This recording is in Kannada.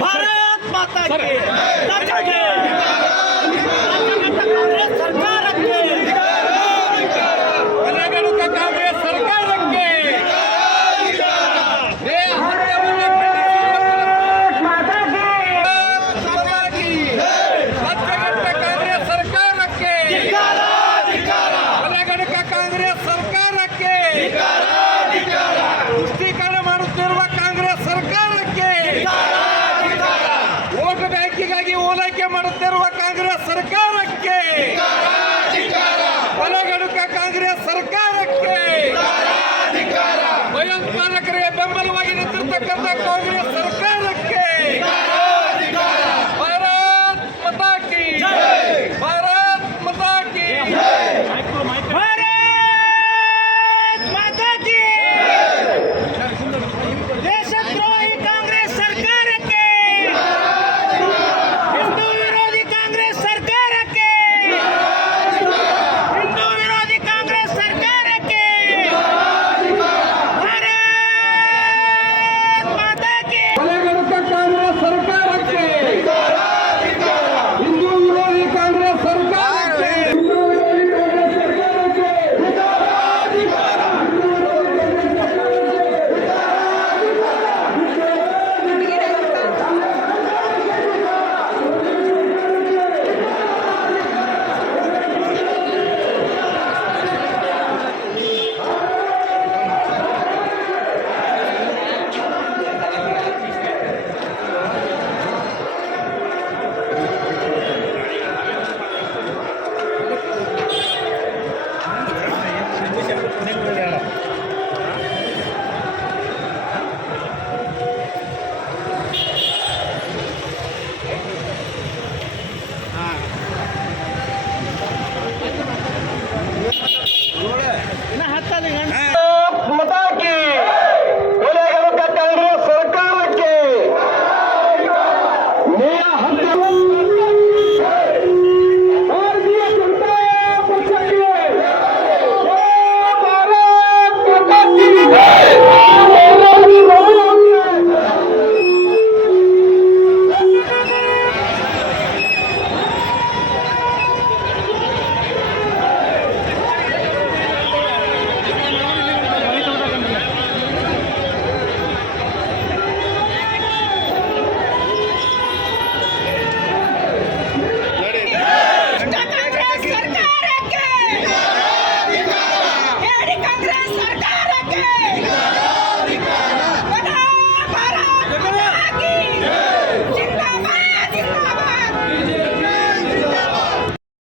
भारत माता की ಕಾಂಗ್ರೆಸ್ ಸರ್ಕಾರಕ್ಕೆ. ಒಳಗಡುಕ ಕಾಂಗ್ರೆಸ್ ಸರ್ಕಾರಕ್ಕೆ. ಭಯೋತ್ಪಾದಕರಿಗೆ ಬೆಂಬಲವಾಗಿ ನಿಂತಿರ್ತಕ್ಕಂಥ ಕಾಂಗ್ರೆಸ್ सरकार के